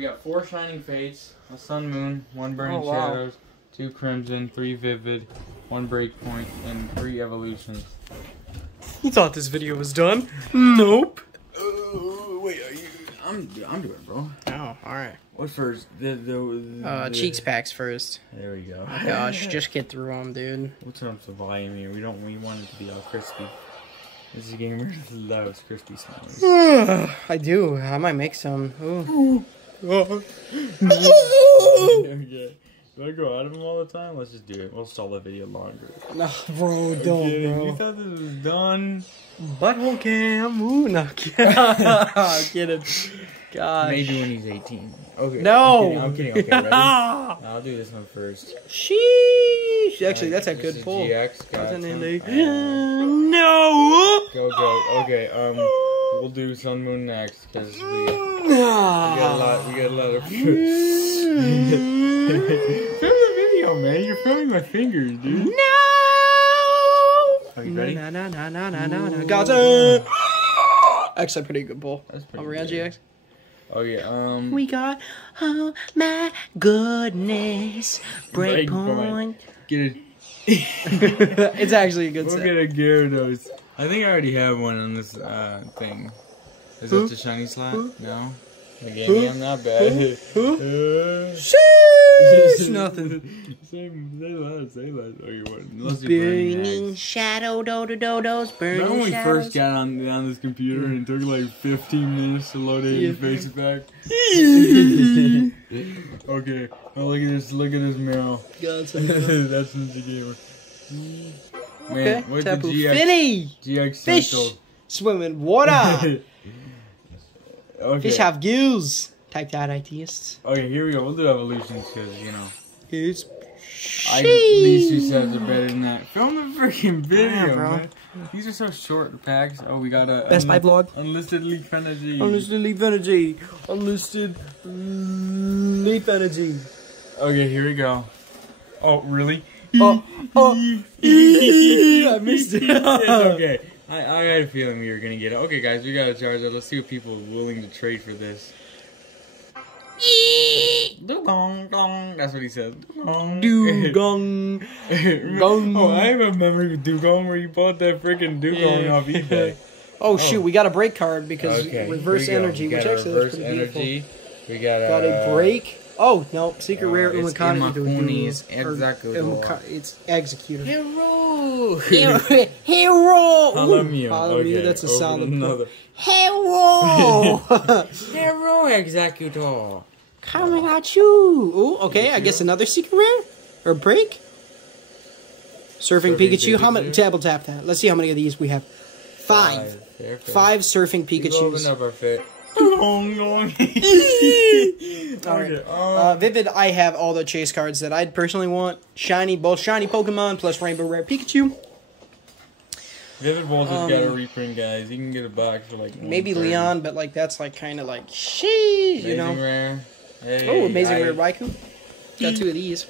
we got 4 Shining Fates, a Sun Moon, 1 Burning Shadows, 2 Crimson, 3 Vivid, 1 Breakpoint, and 3 Evolutions. You thought this video was done? Nope. Wait, are you? I'm doing it, bro. Oh, alright. What first? The Cheeks packs first. There we go. Oh my gosh, just get through them, dude. We'll turn up the volume here. We want it to be all crispy. This is a game where loves crispy smells. I do. I might make some. Ooh. Okay. Do I go out of them all the time? Let's just do it. We'll stall the video longer. No, bro, don't, bro. You thought this was done? Butthole cam. Ooh, no. Get it. Gosh. Maybe when he's 18. Okay. No. I'm kidding. Okay, ready? I'll do this one first. Sheesh. Actually, that's a good pull. GX. No. Go. Okay. We'll do Sun Moon next because we got a lot of. Film the video, man. You're filming my fingers, dude. No. Are you ready? No. Gotcha. Actually, pretty good pull. That's pretty Are we on good. GX? Okay, We got, oh my goodness, Breakpoint. Get it. It's actually a good We'll set. get a Gyarados. I think I already have one on this thing. Is that the shiny slot? No? Okay, I'm not bad. Sheesh, nothing. Say less. Okay, what? Unless you Burning shadow, dodos, burning Remember when we shadows. first got on this computer and it took like 15 minutes to load it and face it back? Okay, oh, look at this mail. That's Ninja Gamer. Okay, what's the Tapu GX? Fini. GX Fish Central. swim in water. Okay. Fish have gills. Type that, atheists. Okay, here we go. We'll do evolutions because, you know. It's These 2 sets are better than that. Film the freaking video, Yeah, bro. man. These are so short packs. Oh, we got a Best Buy vlog. Unlisted Leaf Energy. Unlisted leaf energy. Unlisted leaf energy. Okay, here we go. Oh, really? I missed it. It's okay. I had a feeling we were gonna get it. Okay, guys, we got a Charizard. Let's see what people are willing to trade for this. Dugong, dong. That's what he said. Dugong. Gong. Oh, I have a memory of Dugong where you bought that freaking Dugong off eBay. Oh shoot, we got a break card because reverse here we go. energy, We which got actually looks pretty beautiful. energy. We got a break. Oh no, secret rare it's Umakani. Executor. It's Executor. Hero. Hero. Halamio. Okay, that's a solid. another. Hero. Hero Executor. Coming at you. Ooh, okay, I guess another secret rare or break. Surfing Pikachu. How many? Tap that. Let's see how many of these we have. 5. 5 surfing Pikachus. Open up our fit. Alright. Vivid, I have all the chase cards that I'd personally want. Both shiny Pokemon plus Rainbow Rare Pikachu. Vivid Volt has got a reprint, guys. You can get a box for like maybe Leon, but like that's like kind of like sheesh, you know. Rare. Hey, Oh, amazing rare Raikou. Got 2 of these.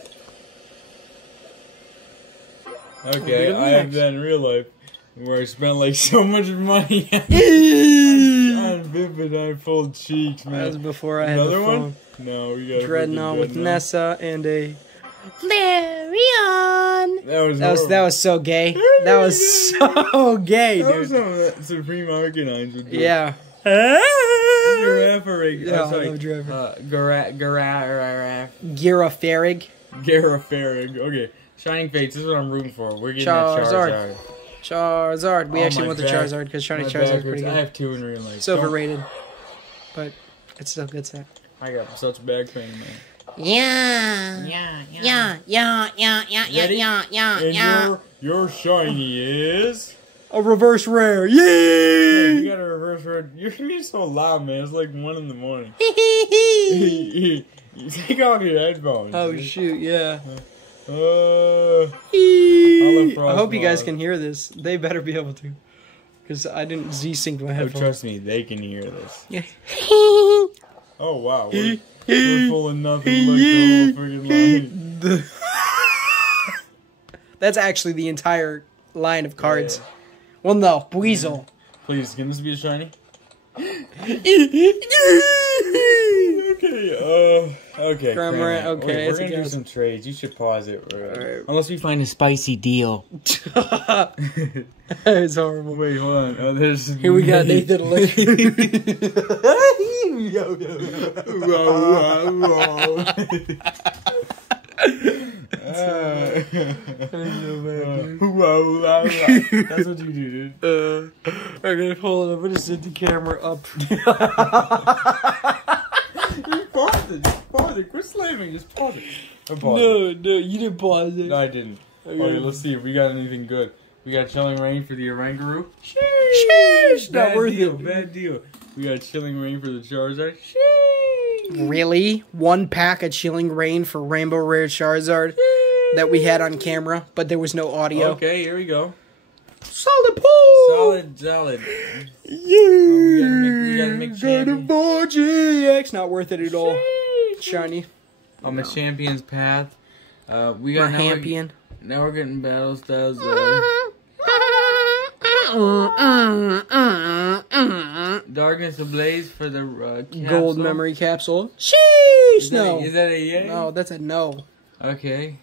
Okay, I have that in real life where I spent like so much money on Vivid. I pulled cheeks, man. That was before I had the phone. One? No, we got Dreadnought with Nessa and a Flareon. That was so gay. That was so gay, That dude. was something that Supreme Arcanines would do. Yeah. Girafarig. Yeah, sorry. I love Giraffe. Girafarig. Girafarig. Okay. Shining Fates. This is what I'm rooting for. We're getting Charizard. Charizard. We actually want the bad. Charizard because Shiny My Charizard's pretty I good. have 2 in real life. It's overrated. But it's still a good set. I got such back pain, man. Yeah. And your shiny is A reverse rare. Man, Yay! you got a reverse rare. You're being so loud, man. It's like 1 in the morning. You take off your headphones. Oh dude. shoot, yeah. I I hope you guys can hear this. They better be able to. Because I didn't Z-sync my Oh, headphones. trust me, they can hear this. Yeah. Oh wow, we're full of nothing like the whole freaking line. That's actually the entire line of cards. Yeah. Well, no, Weasel. Please, can this be a shiny? Okay, Okay, Cramorant. Okay, we're gonna do some trades. You should pause it. Right. Unless we find a spicy deal. It's horrible. Wait, hold on. Oh, there's... Here we got Nathan. That's what you do, dude. Okay, hold on. I'm gonna set the camera up. Just pause it. Just pause it. Quit slamming. Just pause it. No, you didn't pause it. No, I didn't. Okay, let's see if we got anything good. We got Chilling Rain for the Orangaroo. Sheesh! Not worth it. Bad deal. We got Chilling Rain for the Charizard. Sheesh! Really? One pack of Chilling Rain for Rainbow Rare Charizard that we had on camera, but there was no audio. Okay, here we go. Solid pull! Solid. Yeah! We gotta make champion. GX! Not worth it at all. Shiny. On the Champion's Path. We got Champion. Now we're getting battle styles. Darkness Ablaze for the Gold memory capsule. Sheesh! Is that a yay? No, that's a no. Okay.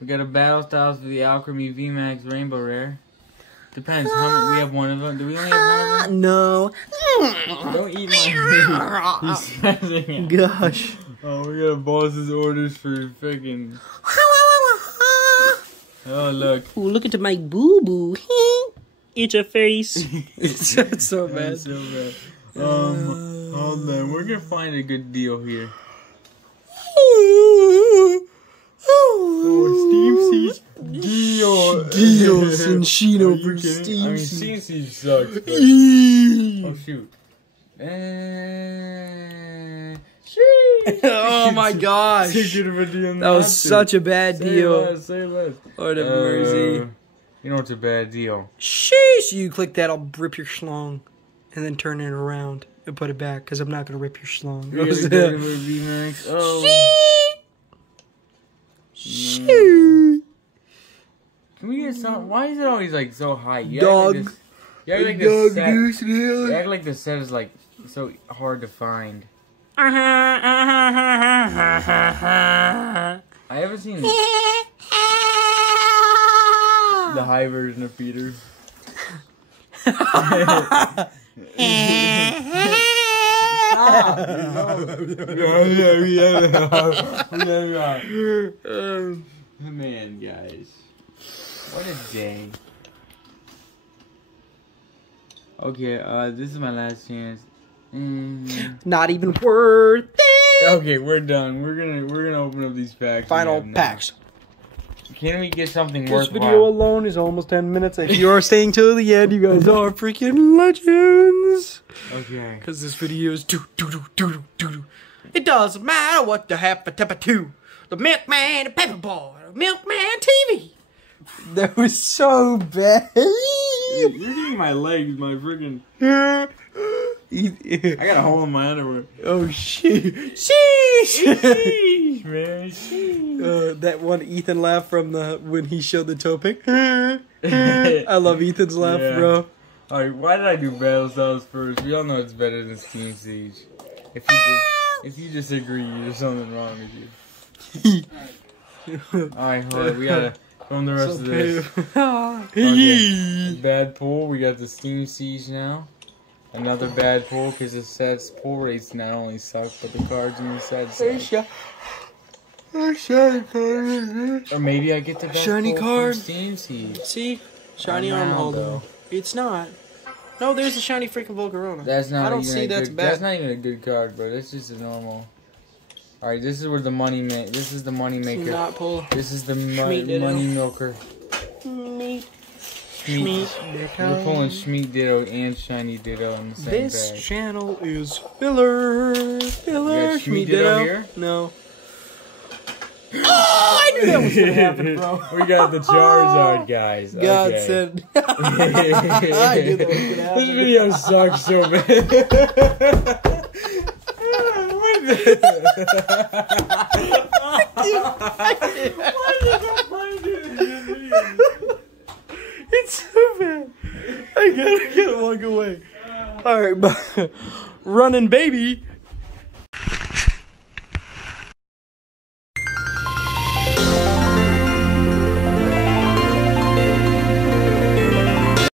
We got a battle styles for the Alchemy VMAX Rainbow Rare. Depends. How many, we have one of them. Do we only have one of them? No. Don't eat my meat. He's smashing it. Gosh. Oh, we got boss's orders for freaking. Oh, look. Ooh, look at my boo-boo. It's a face. It's so bad. It's so bad. Hold on. We're gonna find a good deal here. Oh, Steam Siege Deals and Shino for Steam I mean, Siege. Steam Siege sucks. But... oh, shoot. Oh my gosh. That was such a bad deal. Say less. Lord have mercy. You know it's a bad deal. Sheesh. You click that, I'll rip your schlong. And then turn it around and put it back, because I'm not going to rip your schlong. Oh. Shoo. Can we get some? Why is it always like so high? You Dog. Act like this, you act like the set is like so hard to find. I haven't seen the high version of Peter. Man, guys, what a day. Okay, this is my last chance. Not even worth it. Okay, we're done. We're gonna open up these packs. Final packs. Can we get something This worthwhile? video alone is almost 10 minutes. If you are staying till the end, you guys are freaking legends. Okay. Because this video is doo-doo-doo-doo-doo-doo. It doesn't matter what the happened to the milkman, the paper boy, the milkman TV. That was so bad. You're getting my legs, my freaking. I got a hole in my underwear. Oh shit! Sheesh, man. Sheesh. That one Ethan laugh from when he showed the toe pick. I love Ethan's laugh, bro. Alright, why did I do battle styles first? We all know it's better than Steam Siege. If you disagree, there's something wrong with you. Alright, hold on. We gotta film the rest of this. Okay. Bad pull. We got the Steam Siege now. Another bad pull because the set's pull rates not only suck, but the cards in the set suck. Or maybe I get the best shiny pull card. from Steam Siege. See? Shiny arm holder. It's not. No, there's a shiny freaking Volcarona. That's not. I don't even see a that's good, bad. That's not even a good card, bro. That's just a normal. All right, this is where the money This is the money maker. Not pull. This is the money milker. Schmeat. We're pulling Schmeat Ditto and Shiny Ditto in the same This bag. channel is filler. Schmeat Ditto here? No. Oh, I knew that was gonna happen, bro. We got the Charizard, guys. God okay. said. I knew that was gonna happen. This video sucks so bad. It's so bad. I gotta walk away. Alright, running baby.